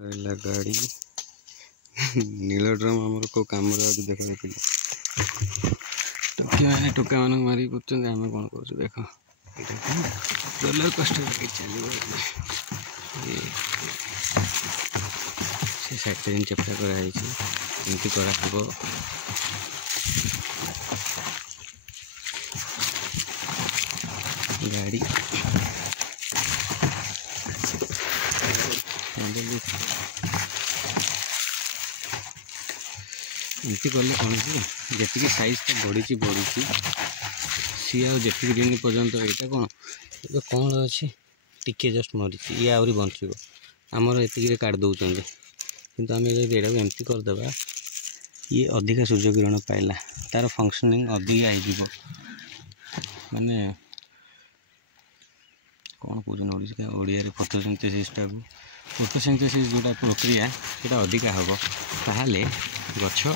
रहला गाड़ी नील ड्रम आमर को काम देखा देखिए टोका मैंने टोका मान मारी कर आम कौन कर देख रोलर कोस्टर चलो से साइड चेप्टा कराई एमती करा गाड़ी एमती कले कौन जी साइजटा बढ़ी सी आजी दिन पर्यंत यहाँ कौन ये कौन अच्छी टिके जस्ट मरी ये आहरी बचब आमर ये काट दौरान किंतु आम जब यहाँ एमती करदे ये अधिका सूर्य किरण पाइला तार फंक्शनिंग अधिका हो माने कौन कौन ओडिया फोटोसिंथेसिसटा फोटोसिंथेसिस जोटा प्रक्रिया सेटा अधिका हम ताहले गछ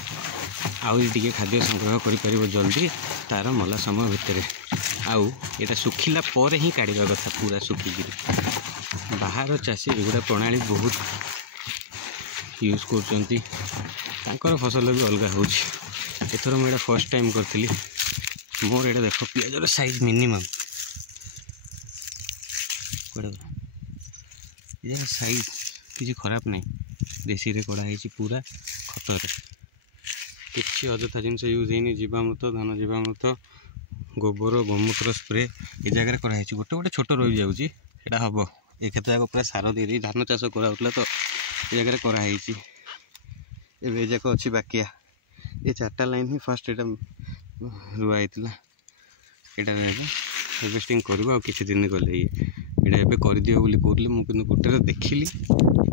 आउरी टिके खाद्य संग्रह करि जल्दी तार मला समय भितर आउ ये सुखिला पर ही काढ़ा कथा पूरा सुखिक बाहर चाषी एगुड़ा प्रणाली बहुत यूज कर फसल भी अलग होथर मुझे फर्स्ट टाइम करी मोर ये देख पियाजर साइज मिनिमम साइज किसी खराब नहीं देशी रे कड़ाई पूरा खतर किसी अजथा जिन यूज होनी जीवामृत धान जीवामृत गोबर गोमूत्र स्प्रे ये जगह कराई गोटे गोटे छोट रही जाऊँगी हम ये क्षेत्र जाक पूरा सार दे धान चाष कराला तो ये जगह कराई जाक अच्छी बाकिया ये चार्टा लाइन ही फास्ट यहाँ रुआई यहाँ हार्वेस्टिंग कर किसी दिन गले ये करदियो बोली कहली मुझे गोटे देखिली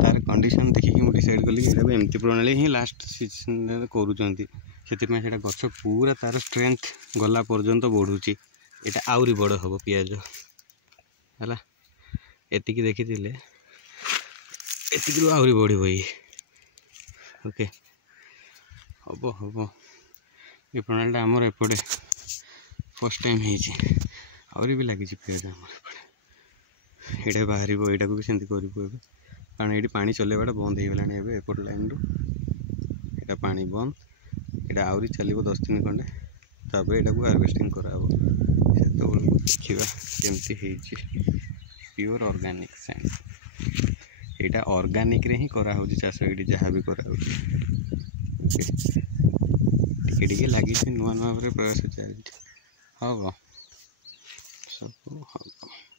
तार कंडीशन देखिए मुझे डिसाइड कली एमती प्रणाली ही लास्ट सीजन करूँ से गछ पूरा तार स्ट्रेंथ गला पर्यंत बढ़ुची यहाँ आउरी बड़ हम पियाज है एति देखी एति आहरी बढ़ ओके हम हम ये प्रणाली आमर एपटे फर्स्ट टाइम होरी भी लगी पियाज आम ये बाहर यहाँ को भी सेमती कर कारण ये पानी चलेवाटा बंद हो गला एपट लाइन रू यहाँ पानी बंद यहाँ आहरी चलो 10 दिन खंडे तापर यहाँ को हार्वेस्टिंग कराब से देखा केमती प्योर ऑर्गेनिक सैंड यहाँ ऑर्गेनिक रे ही करा चाष ये जहाँ भी करा टिके लगी नुआ नुआ प्रयास चलती हम सब हम